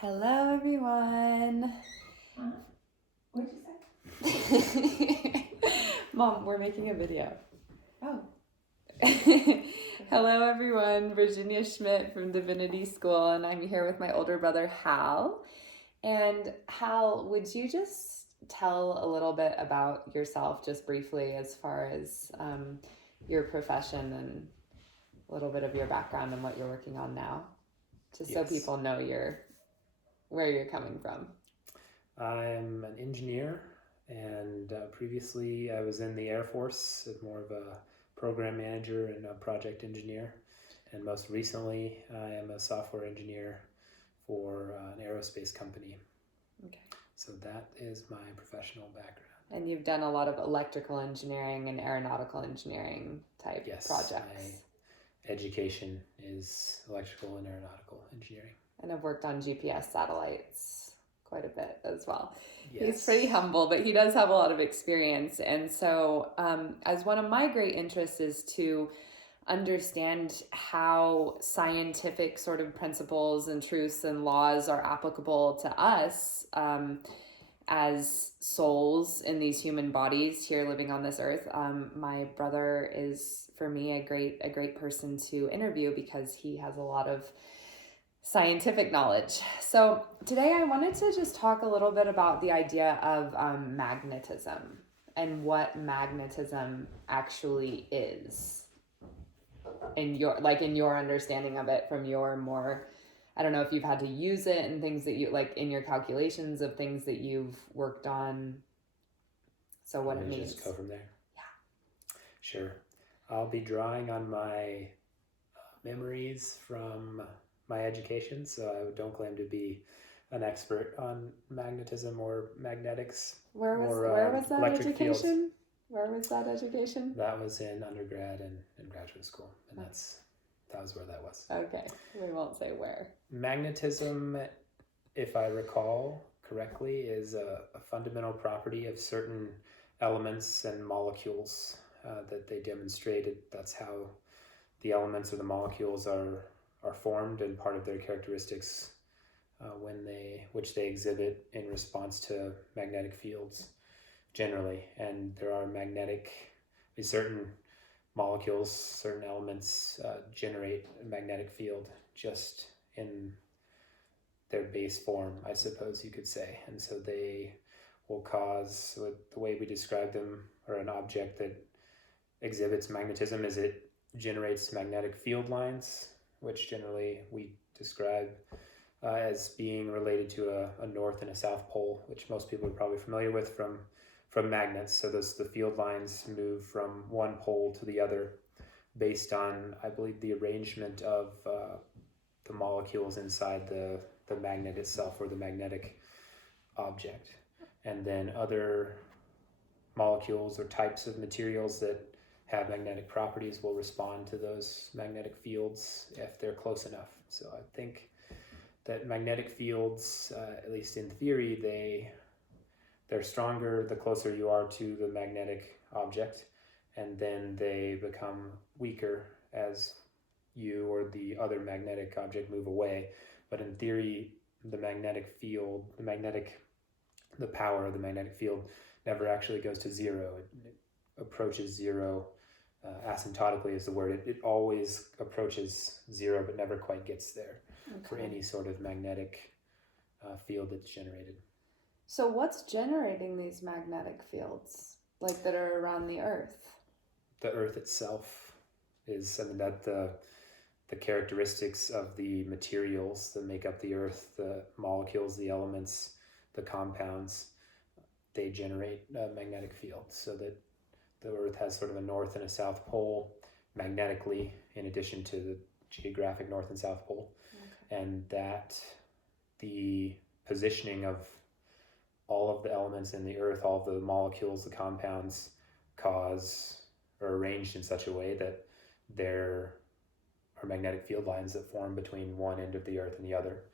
Hello, everyone. What'd you say? Mom, we're making a video. Oh. Hello, everyone. Virginia Schmidt from Divinity School, and I'm here with my older brother, Hal. And Hal, would you just tell a little bit about yourself, just briefly, as far as your profession and a little bit of your background and what you're working on now, just so people know where you're coming from. I'm an engineer, and previously I was in the Air Force as more of a program manager and a project engineer. And most recently, I am a software engineer for an aerospace company. Okay. So that is my professional background. And you've done a lot of electrical engineering and aeronautical engineering type projects. My education is electrical and aeronautical engineering. And I've worked on GPS satellites quite a bit as well. Yes. He's pretty humble, but he does have a lot of experience. And so as one of my great interests is to understand how scientific sort of principles and truths and laws are applicable to us as souls in these human bodies here living on this earth. My brother is, for me, a great person to interview because he has a lot of scientific knowledge. So today I wanted to just talk a little bit about the idea of magnetism and what magnetism actually is in your understanding of it, from your more, I don't know if you've had to use it in things that you like in your calculations of things that you've worked on. So what it means. Just go from there. Yeah. Sure. I'll be drawing on my memories from my education, so I don't claim to be an expert on magnetism or magnetics. Where was that education? Fields. Where was that education? That was in undergrad and graduate school, and that was where that was. Okay, we won't say where. Magnetism, if I recall correctly, is a fundamental property of certain elements and molecules that they demonstrated. That's how the elements or the molecules are formed, and part of their characteristics which they exhibit in response to magnetic fields generally. And there are certain molecules, certain elements generate a magnetic field just in their base form, I suppose you could say. And so they will cause, the way we describe them, or an object that exhibits magnetism, is it generates magnetic field lines, which generally we describe as being related to a north and a south pole, which most people are probably familiar with from magnets. So the field lines move from one pole to the other based on, I believe, the arrangement of the molecules inside the magnet itself, or the magnetic object. And then other molecules or types of materials that have magnetic properties will respond to those magnetic fields if they're close enough. So I think that magnetic fields, at least in theory, they're stronger the closer you are to the magnetic object, and then they become weaker as you or the other magnetic object move away. But in theory, the power of the magnetic field never actually goes to zero. It approaches zero. Asymptotically is the word. It always approaches zero, but never quite gets there for any sort of magnetic field that's generated. So what's generating these magnetic fields, like that are around the Earth? The Earth itself is, that the characteristics of the materials that make up the Earth, the molecules, the elements, the compounds, they generate a magnetic field, so that the Earth has sort of a north and a south pole magnetically, in addition to the geographic north and south pole. Okay. And that the positioning of all of the elements in the Earth, all of the molecules, the compounds, are arranged in such a way that there are magnetic field lines that form between one end of the Earth and the other.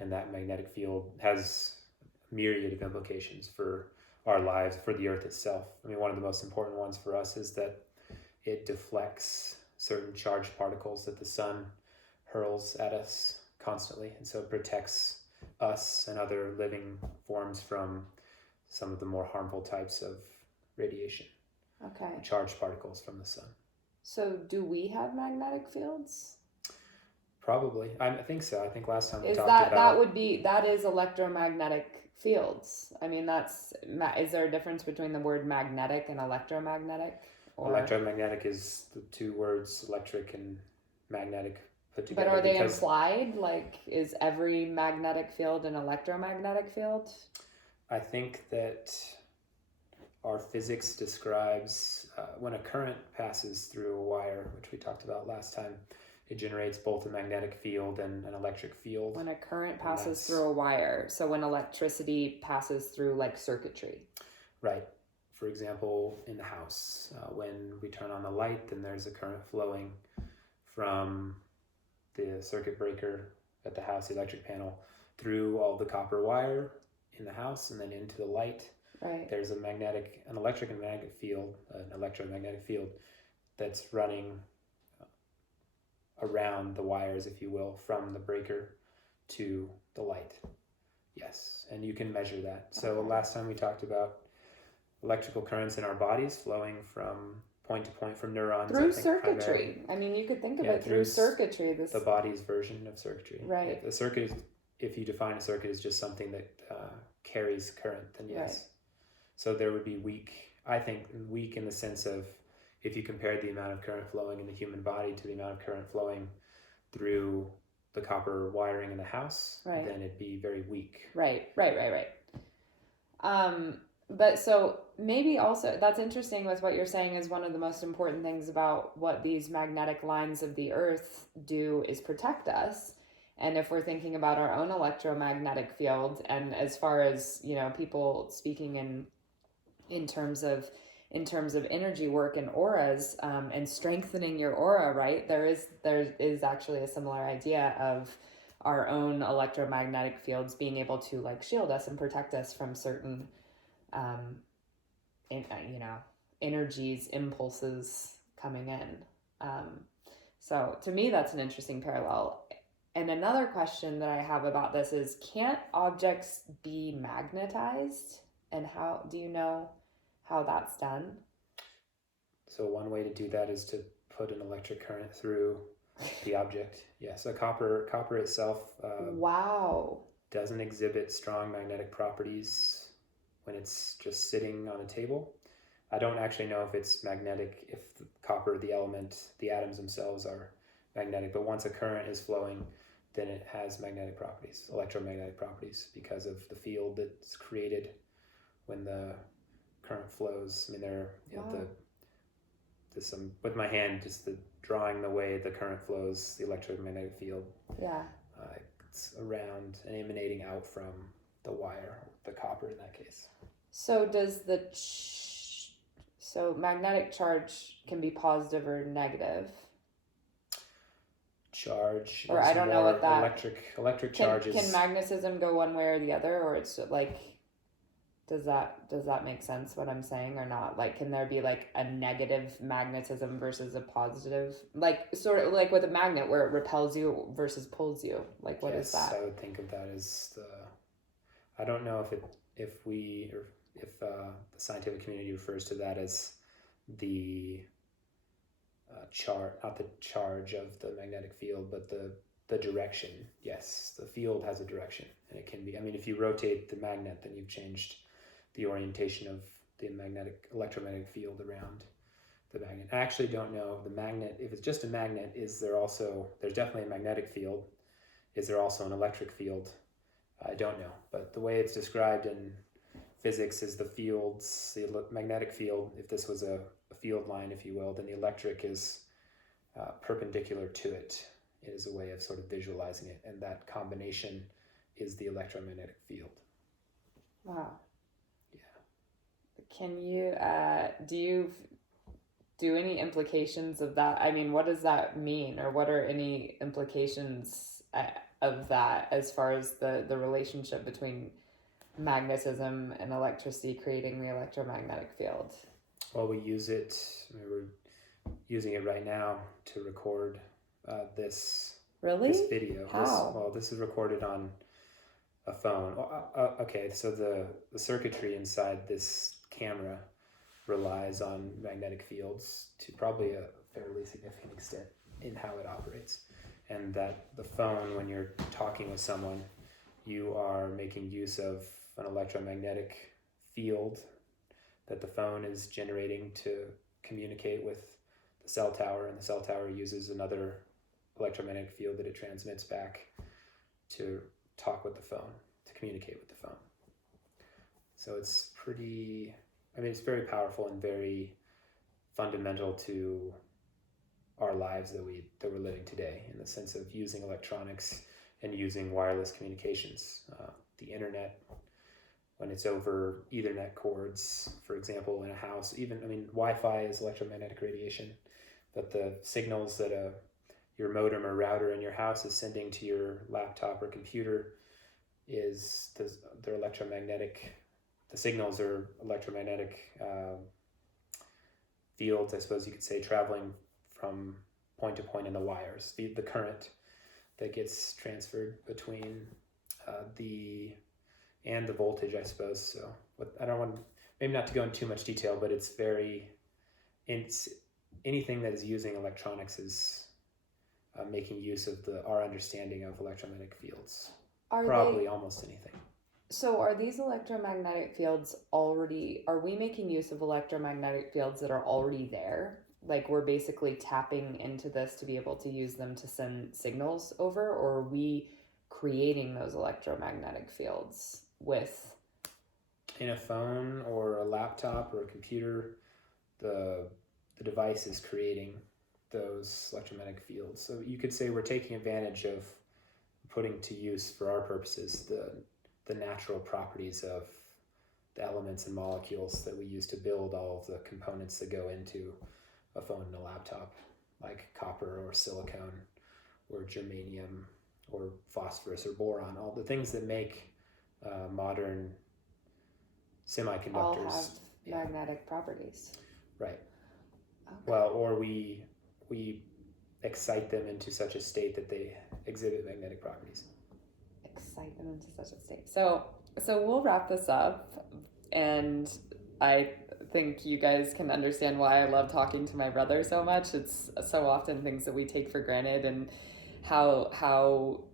And that magnetic field has a myriad of implications for our lives, for the Earth itself. I mean, one of the most important ones for us is that it deflects certain charged particles that the sun hurls at us constantly, and so it protects us and other living forms from some of the more harmful types of radiation, Okay. charged particles from the sun. So do we have magnetic fields? Probably. I think so. I think last time we Is talked that about... that is electromagnetic fields? I mean, is there a difference between the word magnetic and electromagnetic? Or Electromagnetic is the two words electric and magnetic put but together. are they because implied? Like, is every magnetic field an electromagnetic field? I think that our physics describes when a current passes through a wire, which we talked about last time, it generates both a magnetic field and an electric field. When a current passes through a wire, so when electricity passes through like circuitry. Right. For example, in the house, when we turn on the light, then there's a current flowing from the circuit breaker at the house, the electric panel, through all the copper wire in the house and then into the light. Right. There's an electric and magnetic field, an electromagnetic field that's running around the wires, if you will, from the breaker to the light. Yes, and you can measure that. So last time we talked about electrical currents in our bodies flowing from point to point from neurons. Through circuitry. I mean, you could think of it through circuitry. The body's version of circuitry. Right. If you define a circuit as just something that carries current, then yes. Right. So there would be weak in the sense of if you compared the amount of current flowing in the human body to the amount of current flowing through the copper wiring in the house, right. then it'd be very weak. Right. But so maybe also that's interesting with what you're saying is one of the most important things about what these magnetic lines of the earth do is protect us. And if we're thinking about our own electromagnetic field, and as far as, people speaking in terms of energy work and auras, and strengthening your aura, right? There is actually a similar idea of our own electromagnetic fields being able to like shield us and protect us from certain energies, impulses coming in. So to me, that's an interesting parallel. And another question that I have about this is, can't objects be magnetized? And how do you know how that's done? So one way to do that is to put an electric current through the object. Yes, copper itself doesn't exhibit strong magnetic properties when it's just sitting on a table. I don't actually know if it's magnetic, if the copper, the element, the atoms themselves are magnetic, but once a current is flowing, then it has magnetic properties, electromagnetic properties, because of the field that's created when the current flows. I mean, with my hand, just drawing the way the current flows, the electromagnetic field. Yeah. It's around and emanating out from the wire, the copper in that case. So does so magnetic charge can be positive or negative? Charge, or I don't know what that electric charge is. Can magnetism go one way or the other, or it's like, does that make sense what I'm saying or not? Like, can there be like a negative magnetism versus a positive, like sort of like with a magnet where it repels you versus pulls you? Like, what is that? I would think of that as I don't know if the scientific community refers to that as the not the charge of the magnetic field, but the direction. Yes, the field has a direction, and it can be. I mean, if you rotate the magnet, then you've changed the orientation of the electromagnetic field around the magnet. I actually don't know the magnet. If it's just a magnet, there's definitely a magnetic field. Is there also an electric field? I don't know, but the way it's described in physics is the magnetic field. If this was a field line, if you will, then the electric is perpendicular to it. It is a way of sort of visualizing it, and that combination is the electromagnetic field. Wow. Yeah. Can you do you do any implications of that? I mean, what does that mean, or what are any implications of that as far as the relationship between magnetism and electricity creating the electromagnetic field? Well, we use it. We're using it right now to record this Really? this video. How? This is recorded on a phone. Okay, so the circuitry inside this camera relies on magnetic fields to probably a fairly significant extent in how it operates. And that the phone, when you're talking with someone, you are making use of an electromagnetic field that the phone is generating to communicate with the cell tower, and the cell tower uses another electromagnetic field that it transmits back to talk with the phone, to communicate with the phone. So it's it's very powerful and very fundamental to our lives that we're living today, in the sense of using electronics and using wireless communications. The internet, when it's over Ethernet cords, for example, in a house, Wi-Fi is electromagnetic radiation, but the signals that your modem or router in your house is sending to your laptop or computer they're electromagnetic. The signals are electromagnetic fields, I suppose you could say, traveling from point to point in the wires. The current that gets transferred between the voltage, I suppose. So I don't want, maybe not to go into too much detail, but it's anything that is using electronics is making use of our understanding of electromagnetic fields. Almost anything. So are these electromagnetic fields are we making use of electromagnetic fields that are already there? Like we're basically tapping into this to be able to use them to send signals over, or are we creating those electromagnetic fields with? In a phone or a laptop or a computer, the device is creating those electromagnetic fields. So you could say we're taking advantage of putting to use for our purposes the natural properties of the elements and molecules that we use to build all of the components that go into a phone and a laptop, like copper or silicone or germanium or phosphorus or boron, all the things that make modern semiconductors All have magnetic properties. Right. Okay. Well, or we excite them into such a state that they exhibit magnetic properties. Excite them into such a state. So we'll wrap this up, and I think you guys can understand why I love talking to my brother so much. It's so often things that we take for granted, and how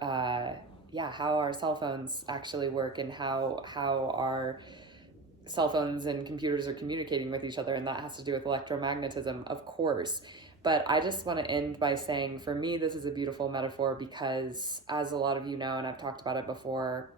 our cell phones actually work, and how our cell phones and computers are communicating with each other, and that has to do with electromagnetism, of course. But I just want to end by saying, for me, this is a beautiful metaphor because, as a lot of you know, and I've talked about it before,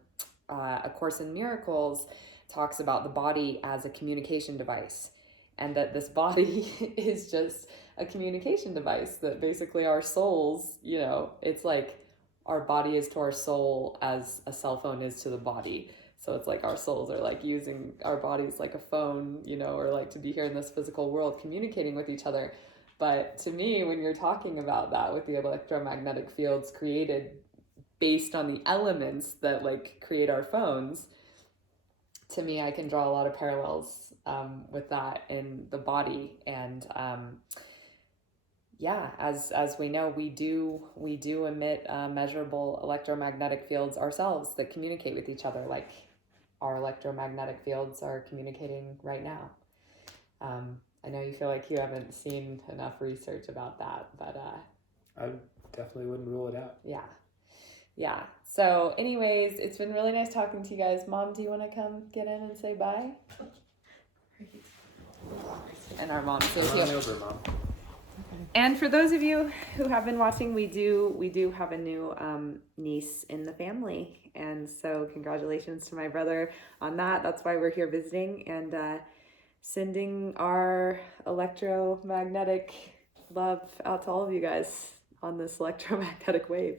A Course in Miracles talks about the body as a communication device, and that this body is just a communication device, that basically our souls, it's like our body is to our soul as a cell phone is to the body. So it's like our souls are like using our bodies like a phone, or like to be here in this physical world communicating with each other. But to me, when you're talking about that with the electromagnetic fields created based on the elements that like create our phones, to me, I can draw a lot of parallels with that in the body. And as we know, we do emit measurable electromagnetic fields ourselves that communicate with each other, like our electromagnetic fields are communicating right now. I know you feel like you haven't seen enough research about that, but I definitely wouldn't rule it out. Yeah. So anyways, it's been really nice talking to you guys. Mom, do you want to come get in and say bye? And our mom says Come on over, Mom. And for those of you who have been watching, we do have a new niece in the family, and so congratulations to my brother on that. That's why we're here visiting and sending our electromagnetic love out to all of you guys on this electromagnetic wave.